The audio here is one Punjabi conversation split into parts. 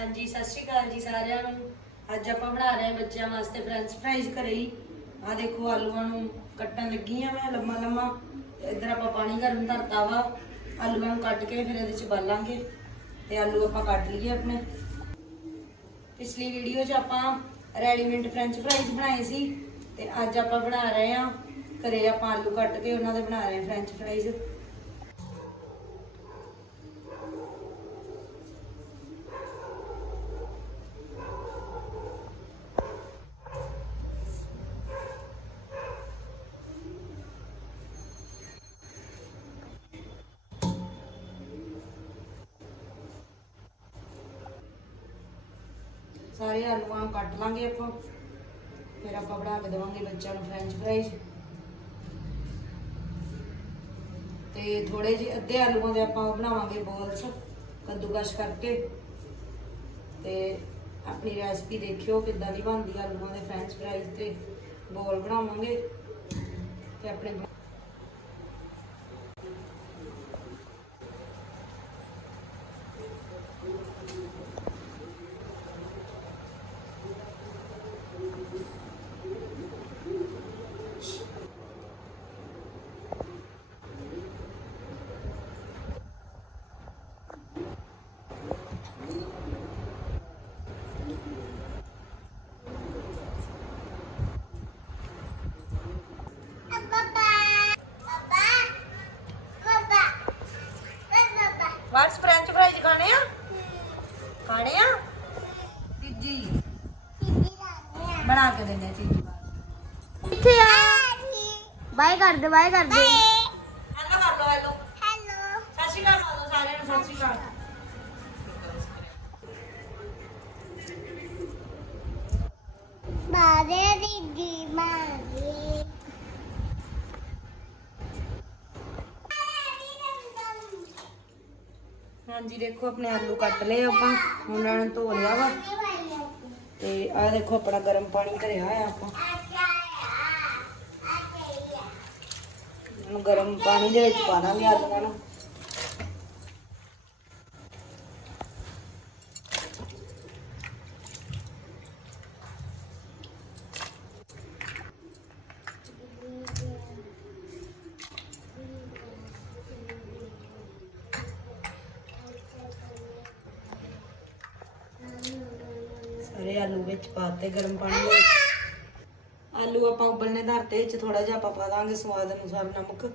ਹਾਂਜੀ, ਸਤਿ ਸ਼੍ਰੀ ਅਕਾਲ ਜੀ ਸਾਰਿਆਂ ਨੂੰ। ਅੱਜ ਆਪਾਂ ਬਣਾ ਰਹੇ ਹਾਂ ਬੱਚਿਆਂ ਵਾਸਤੇ ਫ੍ਰੈਂਚ ਫ੍ਰਾਈਜ਼ ਘਰੇ ਹੀ। ਆ ਦੇਖੋ, ਆਲੂਆਂ ਨੂੰ ਕੱਟਣ ਲੱਗੀ ਆ ਮੈਂ ਲੰਮਾ ਲੰਮਾ। ਇੱਧਰ ਆਪਾਂ ਪਾਣੀ ਗਰਮ ਧਰਤਾ ਵਾ। ਆਲੂਆਂ ਨੂੰ ਕੱਟ ਕੇ ਫਿਰ ਇਹਦੇ ਚ ਬਾਲਾਂਗੇ। ਤੇ ਆਲੂ ਆਪਾਂ ਕੱਟ ਲਈਏ ਆਪਣੇ। ਪਿਛਲੀ ਵੀਡੀਓ 'ਚ ਆਪਾਂ ਰੈਡੀਮੇਡ ਫ੍ਰੈਂਚ ਫ੍ਰਾਈਜ਼ ਬਣਾਏ ਸੀ। ਤੇ ਅੱਜ ਆਪਾਂ ਬਣਾ ਰਹੇ ਹਾਂ। ਘਰੇ ਆਪਾਂ ਆਲੂ ਕੱਟ ਕੇ ਉਹਨਾਂ ਦੇ ਬਣਾ ਰਹੇ ਹਾਂ ਫ੍ਰੈਂਚ ਫ੍ਰਾਈਜ਼ ਸਾਰੇ ਆਲੂਆਂ ਨੂੰ ਕੱਟ ਲਾਂਗੇ ਆਪਾਂ। ਫਿਰ ਆਪਾਂ ਬਣਾ ਕੇ ਦੇਵਾਂਗੇ ਬੱਚਿਆਂ ਨੂੰ ਫ੍ਰੈਂਚ ਫ੍ਰਾਈਜ਼ ਤੇ ਥੋੜੇ ਜਿਹੇ ਅੱਧੇ ਆਲੂਆਂ ਦੇ ਆਪਾਂ ਬਣਾਵਾਂਗੇ ਬੋਲਸ ਕੱਦੂਕਸ਼ ਕਰਕੇ। ਤੇ ਆਪਣੀ ਰੈਸਪੀ ਦੇਖਿਓ ਕਿੱਦਾਂ ਦੀ ਬਣਦੀ ਆਲੂਆਂ ਦੇ ਫ੍ਰੈਂਚ ਫ੍ਰਾਈਜ਼ ਤੇ। ਬੋਲ ਬਣਾਵਾਂਗੇ ਤੇ ਆਪਣੇ ਵਾਟਸ ਫ੍ਰੈਂਚ ਫ੍ਰਾਈਜ਼ ਖਾਣੇ ਆ ਖਾਣੇ ਆ ਤੀਜੀ ਬਣਾ ਕੇ ਦਿੰਦੇ ਆ ਤੀਜੀ ਵਾਰ ਕਿੱਥੇ ਆ ਬਾਏ ਕਰ ਦੇ ਬਾਏ ਕਰ ਦੇ ਹੈਲੋ ਕਰ ਲੋ ਹੈਲੋ ਹੈਲੋ ਸਤਿ ਸ਼੍ਰੀ ਅਕਾਲ ਮਾਦੋ ਸਾਰਿਆਂ ਨੂੰ ਸਤਿ ਸ਼੍ਰੀ ਅਕਾਲ ਬਾਰੇ ਦੀ ਮਾਰੀ ਹਾਂਜੀ ਦੇਖੋ ਆਪਣੇ ਆਲੂ ਕੱਟ ਲਏ ਆਪਾਂ। ਹੁਣ ਇਹਨਾਂ ਨੂੰ ਧੋ ਲਿਆ ਵਾ। ਤੇ ਆਹ ਦੇਖੋ ਆਪਣਾ ਗਰਮ ਪਾਣੀ ਧਰਿਆ ਹੋਇਆ ਆਪਾਂ। ਹੁਣ ਗਰਮ ਪਾਣੀ ਦੇ ਵਿੱਚ ਪਾ ਦਾਂਗੇ ਆਲੂਆਂ ਨੂੰ ਸਾਰੇ ਆਲੂ ਵਿੱਚ ਪਾਤੇ ਗਰਮ ਪਾਣੀ ਦੇ ਵਿੱਚ। ਆਲੂ ਆਪਾਂ ਉਬਲਨੇ ਧਰਤੇ ਵਿੱਚ ਥੋੜਾ ਜਿਹਾ ਆਪਾਂ ਪਾ ਦਾਂਗੇ ਸਵਾਦ ਅਨੁਸਾਰ ਨਮਕ।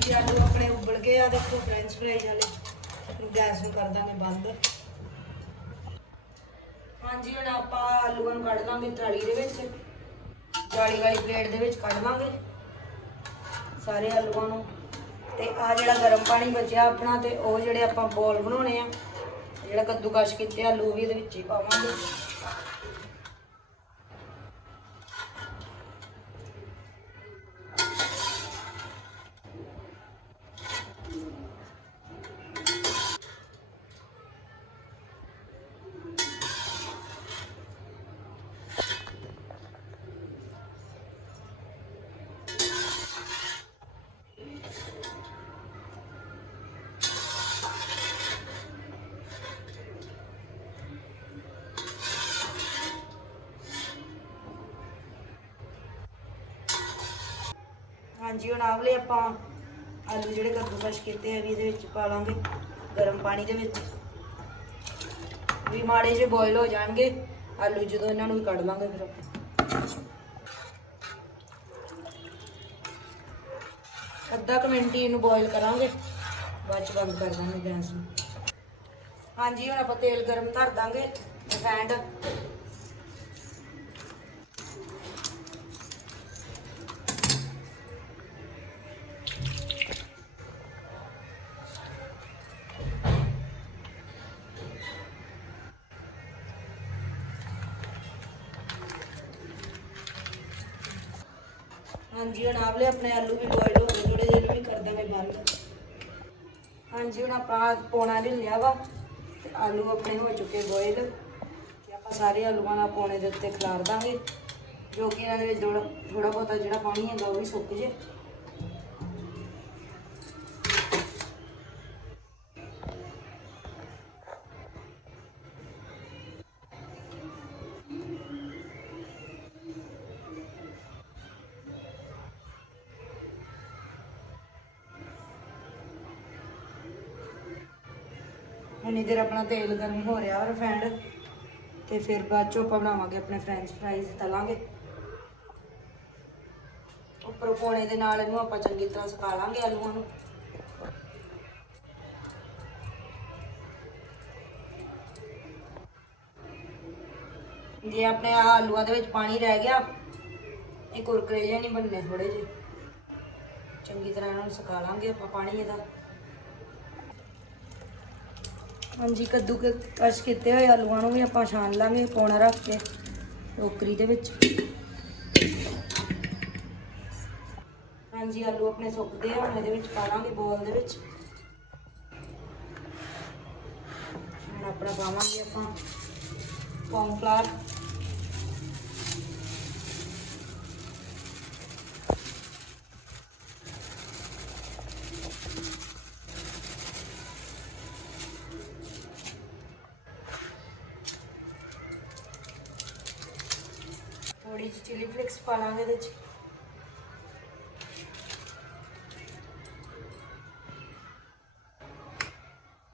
ਹਾਂਜੀ ਆਲੂ ਆਪਣੇ ਉਬਲ ਗਏ ਆ, ਦੇਖੋ ਫ੍ਰੈਂਚ ਫ੍ਰਾਈਜ਼ ਵਾਲੇ। ਗੈਸ ਨੂੰ ਕਰ ਦਾਂਗੇ ਬੰਦ। ਹਾਂਜੀ, ਹੁਣ ਆਪਾਂ ਆਲੂਆਂ ਨੂੰ ਕੱਢ ਲਾਂਗੇ ਥਾਲੀ ਦੇ ਵਿੱਚ। ਜਾਲੀ ਵਾਲੀ ਪਲੇਟ ਦੇ ਵਿੱਚ ਕੱਢ ਲਾਂਗੇ ਸਾਰੇ ਆਲੂਆਂ ਨੂੰ। ਤੇ ਆ ਜਿਹੜਾ ਗਰਮ ਪਾਣੀ ਬਚਿਆ ਆਪਣਾ, ਤੇ ਉਹ ਜਿਹੜੇ ਆਪਾਂ ਬੋਲ ਬਣਾਉਣੇ ਆ, ਜਿਹੜਾ ਕੱਦੂਕਸ਼ ਕੀਤੇ ਆਲੂ, ਉਹ ਵੀ ਇਹਦੇ ਵਿੱਚ ਹੀ ਪਾਵਾਂਗੇ। ਹਾਂਜੀ, ਹੁਣ ਆਵਲੇ ਆਪਾਂ ਆਲੂ ਜਿਹੜੇ ਕੱਦੂਕਸ਼ ਕੀਤੇ ਆ ਵੀ ਇਹਦੇ ਵਿੱਚ ਪਾ ਲਾਂਗੇ, ਗਰਮ ਪਾਣੀ ਦੇ ਵਿੱਚ। ਵੀ ਮਾੜੇ ਜਿਹੇ ਬੋਇਲ ਹੋ ਜਾਣਗੇ, ਆਲੂ ਜਦੋਂ ਇਹਨਾਂ ਨੂੰ ਵੀ ਕੱਢ ਲਾਂਗੇ ਫਿਰ ਆਪਾਂ। ਅੱਧਾ ਕੁ ਮਿੰਟ ਹੀ ਇਹਨੂੰ ਬੋਇਲ ਕਰਾਂਗੇ, ਬਾਅਦ ਚ ਬੰਦ ਕਰ ਦਾਂਗੇ ਗੈਸ ਨੂੰ। ਹਾਂਜੀ, ਹੁਣ ਆਪਾਂ ਤੇਲ ਗਰਮ ਧਰ ਦਾਂਗੇ ਰਿਫਾਈਂਡ ਹਾਂਜੀ, ਹੁਣ ਆਵਲੇ ਆਪਣੇ ਆਲੂ ਵੀ ਬੋਇਲ ਹੋ ਗਏ ਥੋੜੇ ਜਿਹੇ ਵੀ ਕਰ ਦਾਂਗੇ ਬੰਦ। ਹਾਂਜੀ, ਹੁਣ ਆਪਾਂ ਪੋਣਾ ਲੈ ਲਿਆ ਵਾ, ਤੇ ਆਲੂ ਆਪਣੇ ਹੋ ਚੁੱਕੇ ਬੋਇਲ ਤੇ ਆਪਾਂ ਸਾਰੇ ਆਲੂਆਂ ਦਾ ਪੋਣੇ ਦੇ ਉੱਤੇ ਖਿਲਾਰ ਦਾਂਗੇ, ਜੋ ਕਿ ਇਹਨਾਂ ਦੇ ਵਿੱਚ ਥੋੜਾ ਬਹੁਤਾ ਜਿਹੜਾ ਪਾਣੀ ਹੈਗਾ ਉਹ ਵੀ ਸੁੱਕ ਜੇ। ਹੁਣ ਇਧਰ ਆਪਣਾ ਤੇਲ ਗਰਮ ਹੋ ਰਿਹਾ ਰਿਫਾਈਂਡ ਤੇ ਫਿਰ ਬਾਅਦ ਚੋਂ ਆਪਾਂ ਬਣਾਵਾਂਗੇ ਆਪਣੇ ਫ੍ਰੈਂਚ ਫਰਾਈਜ਼ ਤਲਾਂਗੇ। ਉੱਪਰੋਂ ਕੋਣੇ ਦੇ ਨਾਲ ਇਹਨੂੰ ਆਪਾਂ ਚੰਗੀ ਤਰ੍ਹਾਂ ਸੁਕਾ ਲਾਂਗੇ ਆਲੂਆਂ ਨੂੰ। ਜੇ ਆਪਣੇ ਆਹ ਆਲੂਆਂ ਦੇ ਵਿੱਚ ਪਾਣੀ ਰਹਿ ਗਿਆ ਇਹ ਕੁਰਕਰੇ ਜਿਹੇ ਨਹੀਂ ਬਣਨੇ ਥੋੜੇ ਜਿਹੇ। ਚੰਗੀ ਤਰ੍ਹਾਂ ਇਹਨਾਂ ਨੂੰ ਸੁਕਾ ਲਾਂਗੇ ਆਪਾਂ ਪਾਣੀ ਇਹਦਾ। ਹਾਂਜੀ ਕੱਦੂ ਕਸ਼ ਕੀਤੇ ਹੋਏ ਆਲੂਆਂ ਨੂੰ ਵੀ ਆਪਾਂ ਛਾਣ ਲਾਂਗੇ ਪੌਣਾ ਰੱਖ ਕੇ ਟੋਕਰੀ ਦੇ ਵਿੱਚ। ਹਾਂਜੀ, ਆਲੂ ਆਪਣੇ ਸੁੱਕਦੇ ਆ, ਹੁਣ ਇਹਦੇ ਵਿੱਚ ਪਾ ਲਾਂਗੇ ਬੋਲ ਦੇ ਵਿੱਚ। ਹੁਣ ਆਪਣਾ ਪਾਵਾਂਗੇ ਆਪਾਂ ਕੌਨਫਲਾਰ ਥੋੜੀ ਜਿਹੀ ਚਿਲੀ ਫਲੇਕਸ ਪਾ ਲਾਂਗੇ ਇਹਦੇ ਵਿੱਚ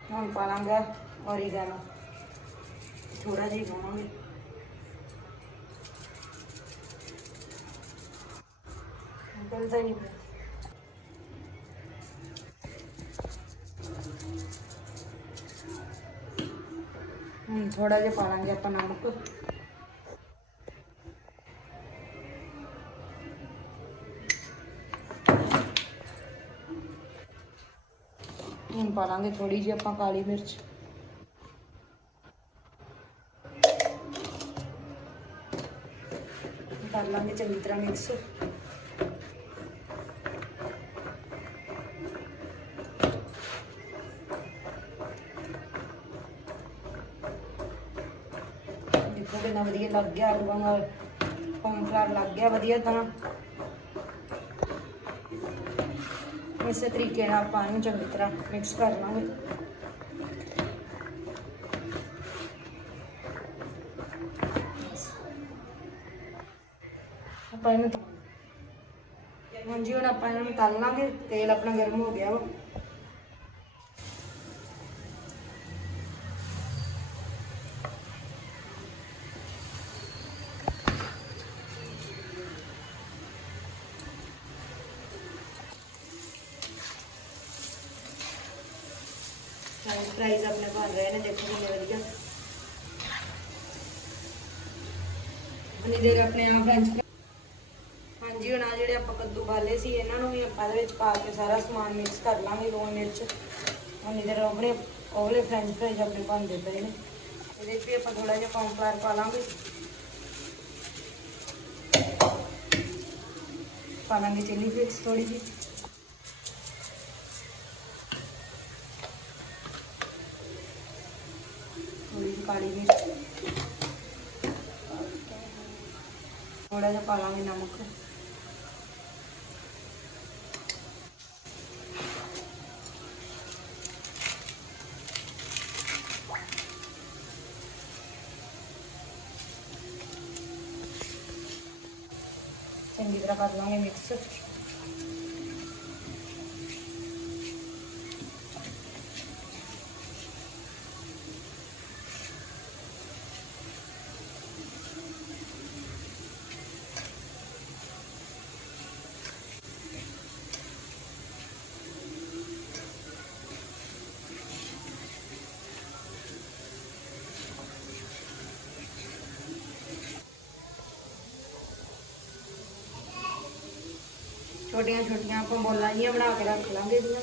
ਹੁਣ ਪਾ ਲਾਂਗੇ ਔਰੀਗਾਨੋ ਥੋੜਾ ਜਿਹਾ ਹੀ ਪਾਵਾਂਗੇ ਗਲਦਾ ਨਹੀਂ ਪਾ ਲਾਂਗੇ ਆਪਾਂ ਨਮਕ ਹੁਣ ਪਾ ਲਾਂਗੇ ਥੋੜੀ ਜਿਹੀ ਆਪਾਂ ਕਾਲੀ ਮਿਰਚ। ਕਰ ਲਾਂਗੇ ਚੰਗੀ ਤਰ੍ਹਾਂ ਮਿਕਸ ਦੇਖੋ ਕਿੰਨਾ ਵਧੀਆ ਲੱਗ ਗਿਆ ਆਲੂਆਂ ਨਾਲ। ਕੌਨਫਲਾਰ ਲੱਗ ਗਿਆ ਵਧੀਆ ਤਰ੍ਹਾਂ ਇਸੇ ਤਰੀਕੇ ਨਾਲ ਆਪਾਂ ਇਹਨੂੰ ਚੰਗੀ ਤਰ੍ਹਾਂ ਮਿਕਸ ਕਰ ਲਾਂਗੇ। ਆਪਾਂ ਇਹਨੂੰ ਹਾਂਜੀ, ਹੁਣ ਆਪਾਂ ਇਹਨਾਂ ਨੂੰ ਤਲ ਲਾਂਗੇ। ਤੇਲ ਆਪਣਾ ਗਰਮ ਹੋ ਗਿਆ ਵਾ। ਫ੍ਰੈਂਚ ਆਪਣੇ ਬਣ ਰਹੇ ਨੇ, ਦੇਖੋ ਕਿੰਨੇ ਵਧੀਆ। ਹਣੀ ਦੇਰ ਆਪਣੇ ਆ ਫ੍ਰੈਂਚ ਹਾਂਜੀ, ਹੁਣ ਆ ਜਿਹੜੇ ਆਪਾਂ ਕੱਦੂ ਬਾਲੇ ਸੀ, ਇਹਨਾਂ ਨੂੰ ਵੀ ਆਪਾਂ ਇਹਦੇ ਵਿੱਚ ਪਾ ਕੇ ਸਾਰਾ ਸਮਾਨ ਮਿਕਸ ਕਰ ਲਾਂਗੇ ਲੂਣ ਮਿਰਚ। ਹਣੀ ਦੇਰ ਆਪਣੇ ਉਹਲੇ ਫ੍ਰੈਂਚ ਫਰਾਈਜ਼ ਆਪਣੇ ਬਣਦੇ ਪਏ ਨੇ। ਇਹਦੇ ਵਿੱਚ ਵੀ ਆਪਾਂ ਥੋੜਾ ਜਿਹਾ ਕੌਨਫਲਾਰ ਪਾ ਲਾਂਗੇ। ਪਾ ਲਾਂਗੇ ਚਿੱਲੀ ਫਲੇਕਸ ਥੋੜੀ ਜਿਹੀ। ਕਾਲੀ ਮਿਰਚ। ਥੋੜਾ ਜਿਹਾ ਪਾ ਲਾਂਗੇ ਨਮਕ। ਚੰਗੀ ਤਰ੍ਹਾਂ ਕਰ ਲਾਂਗੇ ਮਿਕਸ। ਛੋਟੀਆਂ ਛੋਟੀਆਂ ਆਪਾਂ ਬੋਲਾਂ ਜੀਆਂ ਬਣਾ ਕੇ ਰੱਖ ਲਾਂਗੇ ਇਹਦੀਆਂ।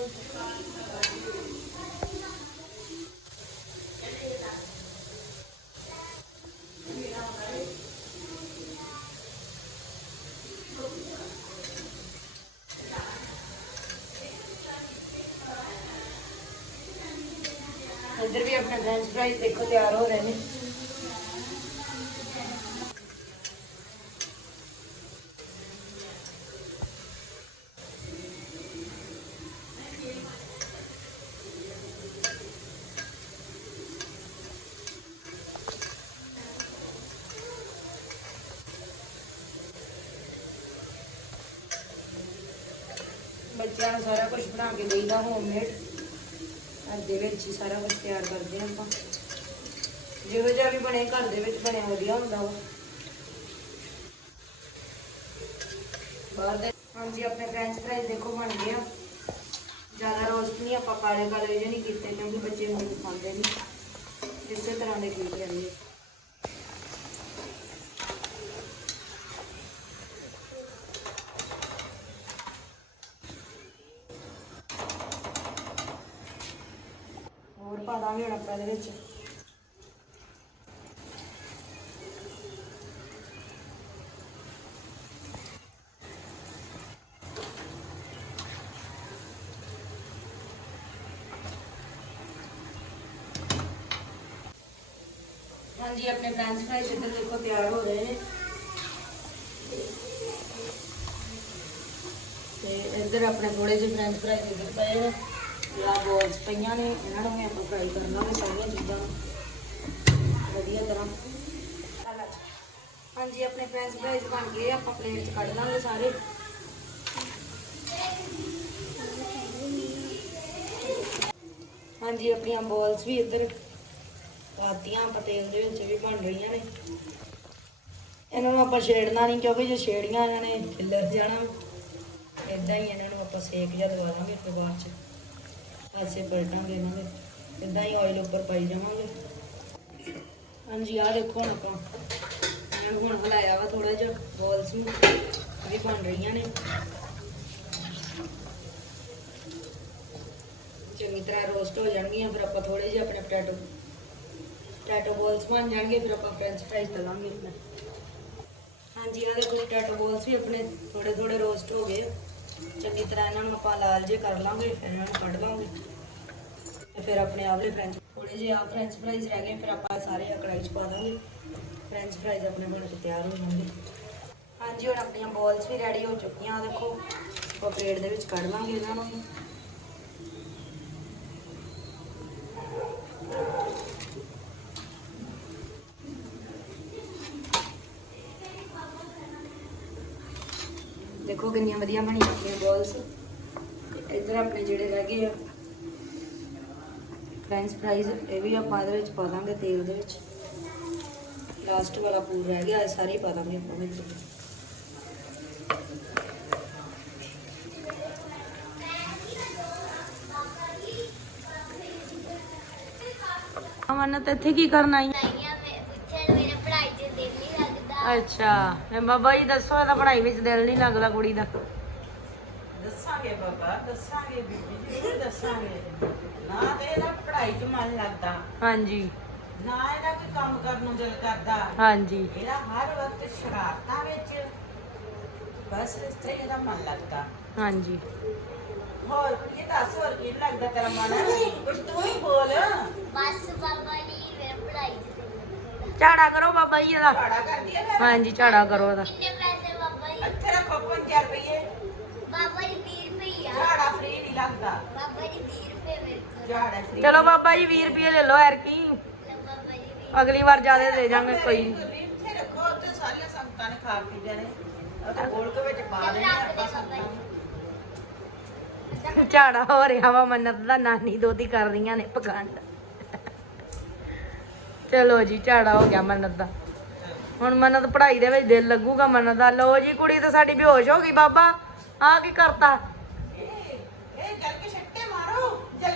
ਇੱਧਰ ਵੀ ਆਪਣੇ ਫ੍ਰੈਂਚ ਫ੍ਰਾਈਜ਼ ਦੇਖੋ ਤਿਆਰ ਹੋ ਰਹੇ ਨੇ। ਬੱਚਿਆਂ ਨੂੰ ਸਾਰਾ ਕੁਝ ਬਣਾ ਕੇ ਦੇਈਦਾ ਹੋਮਮੇਡ ਘਰ ਦੇ ਵਿੱਚ ਹੀ ਸਾਰਾ ਕੁਝ ਤਿਆਰ ਕਰਦੇ ਹਾਂ ਆਪਾਂ। ਜਿਹੋ ਜਿਹਾ ਵੀ ਬਣੇ, ਘਰ ਦੇ ਵਿੱਚ ਬਣਿਆ ਵਧੀਆ ਹੁੰਦਾ ਵਾ। ਬਾਹਰ ਦੇ ਹਾਂਜੀ, ਆਪਣੇ ਫ੍ਰੈਂਚ ਫ੍ਰਾਈਜ਼ ਦੇਖੋ ਬਣ ਗਏ ਆ। ਜ਼ਿਆਦਾ ਰੋਸਟ ਨਹੀਂ, ਆਪਾਂ ਕਾਲੇ ਕਾਲੇ ਜਿਹੇ ਨਹੀਂ ਕੀਤੇ, ਕਿਉਂਕਿ ਬੱਚੇ ਹੁਣ ਖਾਂਦੇ ਨਹੀਂ। ਇਸੇ ਤਰ੍ਹਾਂ ਦੇ ਕੀਤੇ ਜਾਂਦੇ ਦਾਂਗੇ ਹੁਣ ਆਪਾਂ ਇਹਦੇ ਵਿੱਚ। ਹਾਂਜੀ, ਆਪਣੇ ਫ੍ਰੈਂਚ ਫ੍ਰਾਈਜ਼ ਇੱਧਰ ਦੇਖੋ ਤਿਆਰ ਹੋ ਰਹੇ ਨੇ। ਤੇ ਇੱਧਰ ਆਪਣੇ ਥੋੜੇ ਜਿਹੇ ਫ੍ਰੈਂਚ ਫ੍ਰਾਈਜ਼ ਇੱਧਰ ਪਏ ਨੇ। ਆ ਬੋਲਸ ਪਈਆਂ ਨੇ, ਇਹਨਾਂ ਨੂੰ ਵੀ ਆਪਾਂ ਫਰਾਈ ਕਰ ਲਾਂਗੇ ਸਾਰੀਆਂ ਚੀਜ਼ਾਂ ਨੂੰ। ਵਧੀਆ ਤਰ੍ਹਾਂ। ਹਾਂਜੀ, ਆਪਣੇ ਫ੍ਰੈਂਚ ਫ੍ਰਾਈਜ਼ ਬਣ ਗਏ, ਆਪਾਂ ਪਲੇਟ 'ਚ ਕੱਢ ਲਾਂਗੇ ਸਾਰੇ। ਹਾਂਜੀ, ਆਪਣੀਆਂ ਬੋਲਸ ਵੀ ਇੱਧਰ ਪਾਤੀਆਂ ਆਪਾਂ ਤੇਲ ਦੇ ਵਿੱਚ ਵੀ ਬਣ ਰਹੀਆਂ ਨੇ। ਇਹਨਾਂ ਨੂੰ ਆਪਾਂ ਛੇੜਨਾ ਨਹੀਂ, ਕਿਉਂਕਿ ਜੇ ਛੇੜੀਆਂ ਇਹਨਾਂ ਨੇ ਖਿੱਲਰ ਜਾਣਾ। ਇਦਾਂ ਹੀ ਇਹਨਾਂ ਨੂੰ ਆਪਾਂ ਸੇਕ ਜਿਹਾ ਦਵਾ ਲਾਂਗੇ ਫਿਰ ਬਾਅਦ ਚ। ਪਾਸੇ ਪਲਟਾਂਗੇ ਇਹਨਾਂ ਦੇ। ਇਦਾਂ ਹੀ ਆਇਲ ਉੱਪਰ ਪਾਈ ਜਾਵਾਂਗੇ। ਹਾਂਜੀ, ਆਹ ਦੇਖੋ ਹੁਣ ਆਪਾਂ। ਇਹਨਾਂ ਹੁਣ ਹਲਾਇਆ ਵਾ ਥੋੜਾ ਜਿਹਾ ਬੋਲਸ ਨੂੰ। ਵੀ ਬਣ ਰਹੀਆਂ ਨੇ। ਚੰਗੀ ਤਰ੍ਹਾਂ ਰੋਸਟ ਹੋ ਜਾਣਗੀਆਂ, ਫਿਰ ਆਪਾਂ ਥੋੜੇ ਜਿਹੇ ਆਪਣੇ ਪਟੈਟੋ ਪਟੈਟੋ ਬੋਲਸ ਬਣ ਜਾਣਗੇ, ਫਿਰ ਆਪਾਂ ਫ੍ਰੈਂਚ ਫ੍ਰਾਈਜ਼ ਤਲਾਂਗੇ। ਹਾਂਜੀ ਇਹਨਾਂ ਦੇ ਕੁਝ ਪੋਟੈਟੋ ਬੋਲਸ ਵੀ ਆਪਣੇ ਥੋੜੇ ਥੋੜੇ ਰੋਸਟ ਹੋ ਗਏ। ਚੰਗੀ ਤਰ੍ਹਾਂ ਇਹਨਾਂ ਨੂੰ ਆਪਾਂ ਲਾਲ ਜੇ ਕਰ ਲਾਂਗੇ, ਫਿਰ ਇਹਨਾਂ ਨੂੰ ਕੱਢ ਲਾਂਗੇ। ਤੇ ਫਿਰ ਆਪਣੇ ਆਵਲੇ ਫ੍ਰੈਂਚ ਥੋੜੇ ਜਿਹੇ ਆ ਫ੍ਰੈਂਚ ਫ੍ਰਾਈਜ਼ ਰਹਿ ਗਏ, ਫਿਰ ਆਪਾਂ ਸਾਰੇ ਆ ਕੜਾਈ 'ਚ ਪਾ ਦਾਂਗੇ। ਫ੍ਰੈਂਚ ਫ੍ਰਾਈਜ਼ ਆਪਣੇ ਬਣ ਕੇ ਤਿਆਰ ਹੋ ਜਾਣਗੇ। ਹਾਂਜੀ, ਹੁਣ ਆਪਣੀਆਂ ਬੋਲਸ ਵੀ ਰੈਡੀ ਹੋ ਚੁੱਕੀਆਂ ਦੇਖੋ, ਆਪਾਂ ਪਲੇਟ ਦੇ ਵਿੱਚ ਕੱਢ ਲਾਂਗੇ ਇਹਨਾਂ ਨੂੰ ਦੇਖੋ ਕਿੰਨੀਆਂ ਵਧੀਆ ਬਣੀਆਂ ਆਪਣੀਆਂ ਬੋਲਸ ਇੱਧਰ ਆਪਣੇ ਜਿਹੜੇ ਰਹਿ ਗਏ ਆ ਫ੍ਰੈਂਚ ਫ੍ਰਾਈਜ਼ ਇਹ ਵੀ ਆਪਾਂ ਇਹਦੇ ਵਿੱਚ ਪਾ ਦਾਂਗੇ ਤੇਲ ਦੇ ਵਿੱਚ। ਲਾਸਟ ਵਾਲਾ ਪੂਰ ਰਹਿ ਗਿਆ, ਇਹ ਸਾਰੇ ਹੀ ਪਾ ਦਾਂਗੇ ਆਪਾਂ ਵਿੱਚ ਅਮਨ, ਤੇ ਇੱਥੇ ਕੀ ਕਰਨ ਆਈ ਨਾਈਆਂ ਮੈਂ ਪੁੱਛਣ ਮੇਰੇ ਪੜ੍ਹਾਈ 'ਚ ਦਿਲ ਨਹੀਂ ਲੱਗਦਾ ਅੱਛਾ। ਮੈਂ ਬਾਬਾ ਜੀ ਦੱਸੋ ਇਹਦਾ ਪੜ੍ਹਾਈ ਵਿੱਚ ਦਿਲ ਨਹੀਂ ਲੱਗਦਾ ਕੁੜੀ ਦਾ। ਦੱਸਾਂਗੇ ਬਾਬਾ ਦੱਸਾਂਗੇ ਬੀਬੀ ਜੀ ਦੱਸਾਂਗੇ। ਨਾ ਤੇ ਇਹਦਾ ਪੜ੍ਹਾਈ 'ਚ ਮਨ ਲੱਗਦਾ। ਹਾਂਜੀ। ਨਾ ਇਹਦਾ ਕੋਈ ਕੰਮ ਕਰਨ ਨੂੰ ਦਿਲ ਕਰਦਾ। ਹਾਂਜੀ। ਇਹਦਾ ਹਰ ਵਕਤ ਸ਼ਰਾਰਤਾਂ ਵਿੱਚ ਬਸ ਇਸ ਤੇ ਇਹਦਾ ਮਨ ਲੱਗਦਾ। ਹਾਂਜੀ। ਹੋਰ ਕੁੜੀਏ ਦੱਸ ਹੋਰ ਕੀ ਲੱਗਦਾ ਤੇਰਾ ਮਨ? ਕੁਛ ਤੂੰ ਹੀ ਬੋਲ। ਬਸ ਬਾਬਾ ਜੀ ਮੇਰੇ ਪੜ੍ਹਾਈ 'ਚ ਦਿਲ ਨਹੀਂ ਲੱਗਦਾ ਝਾੜਾ ਕਰੋ ਬਾਬਾ ਜੀ ਇਹਦਾ। ਝਾੜਾ ਕਰਦੀ ਹੈ ਫਿਰ? ਹਾਂਜੀ ਝਾੜਾ ਕਰੋ ਇਹਦਾ। ਕਿੰਨੇ ਪੈਸੇ ਬਾਬਾ ਜੀ? ਇੱਥੇ ਰੱਖੋ 50 ਰੁਪਏ ਬਾਬਾ ਜੀ 20 ਰੁਪਏ ਆ। ਝਾੜਾ ਫ੍ਰੀ ਨਹੀਂ ਲੱਗਦਾ। ਬਾਬਾ ਜੀ 20 ਰੁਪਏ ਮੇਰੇ ਕੋਲ। ਝਾੜਾ ਫ੍ਰੀ ਚਲੋ ਬਾਬਾ ਜੀ 20 ਰੁਪਏ ਲੈ ਲਓ ਯਾਰ ਕੀ। ਅਗਲੀ ਵਾਰ ਜ਼ਿਆਦਾ ਦੇ ਜਾਾਂਗੇ ਕੋਈ। ਨੀ। ਇੱਥੇ ਰੱਖੋ ਉੱਥੇ ਸਾਰੀਆਂ ਸੰਗਤਾਂ ਨੇ ਖਾ ਪੀ ਜਾਣੇ। ਉਹ ਤਾਂ ਗੋਲਕ ਵਿੱਚ ਪਾ ਦੇਣੇ ਰੱਖ ਆਪਾਂ ਦੇ ਬਾਬਾ ਸੰਗਤਾਂ ਜੀ ਝਾੜਾ ਹੋ ਰਿਹਾ ਵਾ ਮੰਨਤ ਦਾ ਨਾਨੀ ਦੋਤੀ ਕਰ ਰਹੀਆਂ ਨੇ ਪਖੰਡ। ਚਲੋ ਜੀ, ਝਾੜਾ ਹੋ ਗਿਆ ਮੰਨਤ ਦਾ। ਹੁਣ ਮੰਨਤ ਪੜ੍ਹਾਈ ਦੇ ਵਿੱਚ ਦਿਲ ਲੱਗੂਗਾ ਮੰਨਤ ਦਾ। ਲੋ ਜੀ, ਕੁੜੀ ਤਾਂ ਸਾਡੀ ਬੇਹੋਸ਼ ਹੋ ਗਈ ਬਾਬਾ। ਆ ਕੀ ਕਰਤਾ?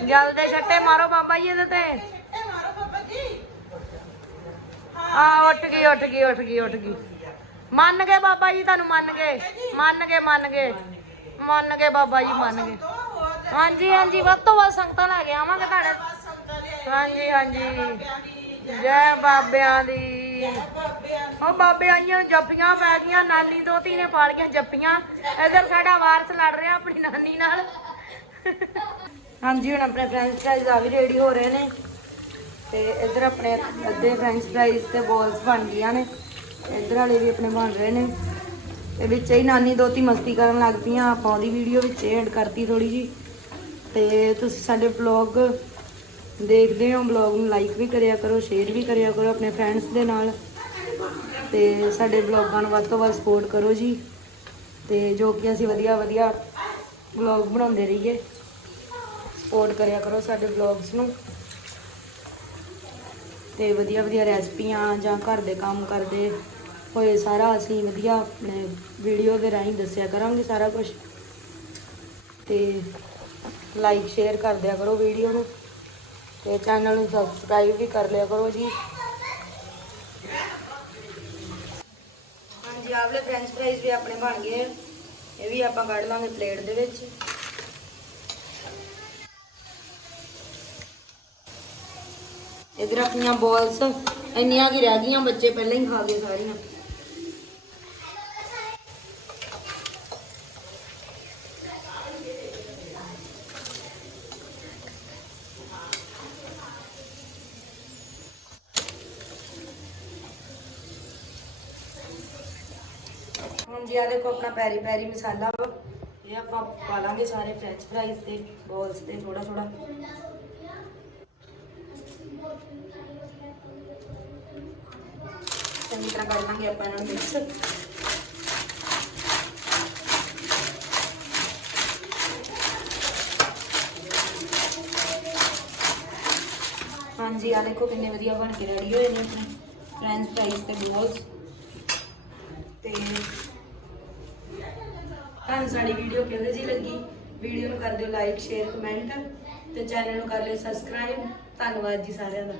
ਜਲ ਦੇ ਛੱਟੇ ਮਾਰੋ ਬਾਬਾ ਜੀ ਇਹਦੇ ਤੇ। ਆ ਉੱਠ ਗਈ ਉੱਠ ਗਈ ਉੱਠ ਗਈ ਉੱਠ ਗਈ। ਮੰਨ ਗਏ ਬਾਬਾ ਜੀ ਤੁਹਾਨੂੰ, ਮੰਨ ਗਏ। ਮੰਨ ਗਏ ਮੰਨ ਗਏ। ਮੰਨ ਗਏ ਬਾਬਾ ਜੀ, ਮੰਨ ਗਏ। ਹਾਂਜੀ ਹਾਂਜੀ, ਵੱਧ ਤੋਂ ਵੱਧ ਸੰਗਤਾਂ ਲੈ ਕੇ ਆਵਾਂਗੇ ਤੁਹਾਡੇ। ਹਾਂਜੀ ਹਾਂਜੀ। ਜੈ ਬਾਬਿਆਂ ਦੀ। ਉਹ ਬਾਬੇ ਆਈਆਂ ਜੱਫੀਆਂ ਪੈ ਗਈਆਂ, ਨਾਨੀ ਦੋਤੀ ਨੇ ਪਾਲ ਗਈਆਂ ਜੱਫੀਆਂ। ਇਧਰ ਸਾਡਾ ਵਾਰਸ ਲੜ ਰਿਹਾ ਆਪਣੀ ਨਾਨੀ ਨਾਲ। ਹਾਂਜੀ, ਹੁਣ ਆਪਣੇ ਫ੍ਰੈਂਚ ਫ੍ਰਾਈਜ਼ ਆ ਵੀ ਰੈਡੀ ਹੋ ਰਹੇ ਨੇ। ਤੇ ਇਧਰ ਆਪਣੇ ਅੱਧੇ ਫ੍ਰੈਂਚ ਫ੍ਰਾਈਜ਼ ਤੇ ਬੋਲਸ ਬਣ ਗਈਆਂ ਨੇ। ਇਧਰ ਵਾਲੇ ਵੀ ਆਪਣੇ ਬਣ ਰਹੇ ਨੇ। ਤੇ ਵਿੱਚ ਹੀ ਨਾਨੀ ਦੋਤੀ ਮਸਤੀ ਕਰਨ ਲੱਗ ਪਈਆਂ। ਆਪਾਂ ਉਹਦੀ ਵੀਡੀਓ ਵਿੱਚ ਐਡ ਕਰਤੀ ਥੋੜੀ ਜੀ ਤੇ ਤੁਸੀਂ ਸਾਡੇ ਬਲੌਗ ਦੇਖਦੇ ਹੋ ਬਲੌਗ ਨੂੰ ਲਾਈਕ ਵੀ ਕਰਿਆ ਕਰੋ ਸ਼ੇਅਰ ਵੀ ਕਰਿਆ ਕਰੋ ਆਪਣੇ ਫਰੈਂਡਸ ਦੇ ਨਾਲ। ਤੇ ਸਾਡੇ ਬਲੌਗਾਂ ਨੂੰ ਵੱਧ ਤੋਂ ਵੱਧ ਸਪੋਰਟ ਕਰੋ ਜੀ। ਤੇ ਜੋ ਕਿ ਅਸੀਂ ਵਧੀਆ ਵਧੀਆ ਬਲੌਗ ਬਣਾਉਂਦੇ ਰਹੀਏ ਸਪੋਰਟ ਕਰਿਆ ਕਰੋ ਸਾਡੇ ਬਲੌਗਸ ਨੂੰ। ਤੇ ਵਧੀਆ ਵਧੀਆ ਰੈਸਪੀਆਂ ਜਾਂ ਘਰ ਦੇ ਕੰਮ ਕਰਦੇ ਹੋਏ ਸਾਰਾ ਅਸੀਂ ਵਧੀਆ ਆਪਣੇ ਵੀਡੀਓ ਦੇ ਰਾਹੀਂ ਦੱਸਿਆ ਕਰਾਂਗੇ ਸਾਰਾ ਕੁਝ ਤੇ ਲਾਈਕ ਸ਼ੇਅਰ ਕਰ ਦਿਆ ਕਰੋ ਵੀਡੀਓ ਨੂੰ। ਤੇ ਚੈਨਲ ਨੂੰ ਸਬਸਕ੍ਰਾਈਬ ਵੀ ਕਰ ਲਿਆ ਕਰੋ ਜੀ। ਹਾਂਜੀ ਆਵਲੇ ਫ੍ਰੈਂਚ ਫ੍ਰਾਈਜ਼ ਵੀ ਆਪਣੇ ਬਣ ਗਏ। ਇਹ ਵੀ ਆਪਾਂ ਕੱਢ ਲਾਂਗੇ ਪਲੇਟ ਦੇ ਵਿੱਚ। ਇਧਰ ਆਪਣੀਆਂ ਬੋਲਸ ਇੰਨੀਆਂ ਕੀ ਰਹਿ ਗਈਆਂ, ਬੱਚੇ ਪਹਿਲਾਂ ਹੀ ਖਾ ਗਏ ਸਾਰੀਆਂ ਹੁਣ ਜੀ ਆ ਦੇਖੋ ਆਪਣਾ ਪੈਰੀ ਪੈਰੀ ਮਸਾਲਾ ਵਾ। ਇਹ ਆਪਾਂ ਪਾ ਲਾਂਗੇ ਸਾਰੇ ਫ੍ਰੈਂਚ ਫ੍ਰਾਈਜ਼ ਤੇ ਬੋਲਸ ਤੇ ਥੋੜਾ ਥੋੜਾ ਚੰਗੀ ਤਰ੍ਹਾਂ ਕਰ ਲਾਂਗੇ ਆਪਾਂ ਇਹਨਾਂ ਨੂੰ ਮਿਕਸ ਹਾਂਜੀ ਆ ਦੇਖੋ ਕਿੰਨੇ ਵਧੀਆ ਬਣ ਕੇ ਰੈਡੀ ਹੋਏ ਨੇ ਆਪਣੇ ਫ੍ਰੈਂਚ ਫ੍ਰਾਈਜ਼ ਤੇ ਬੋਲਸ ਤੇ ਤੁਹਾਨੂੰ ਸਾਡੀ ਵੀਡੀਓ ਕਿਵੇਂ ਜੀ ਲੱਗੀ? ਵੀਡੀਓ ਨੂੰ ਕਰ ਦਿਓ ਲਾਈਕ ਸ਼ੇਅਰ ਕਮੈਂਟ ਤੇ ਚੈਨਲ ਨੂੰ ਕਰ ਲਿਓ ਸਬਸਕ੍ਰਾਈਬ ਧੰਨਵਾਦ ਜੀ ਸਾਰਿਆਂ ਦਾ।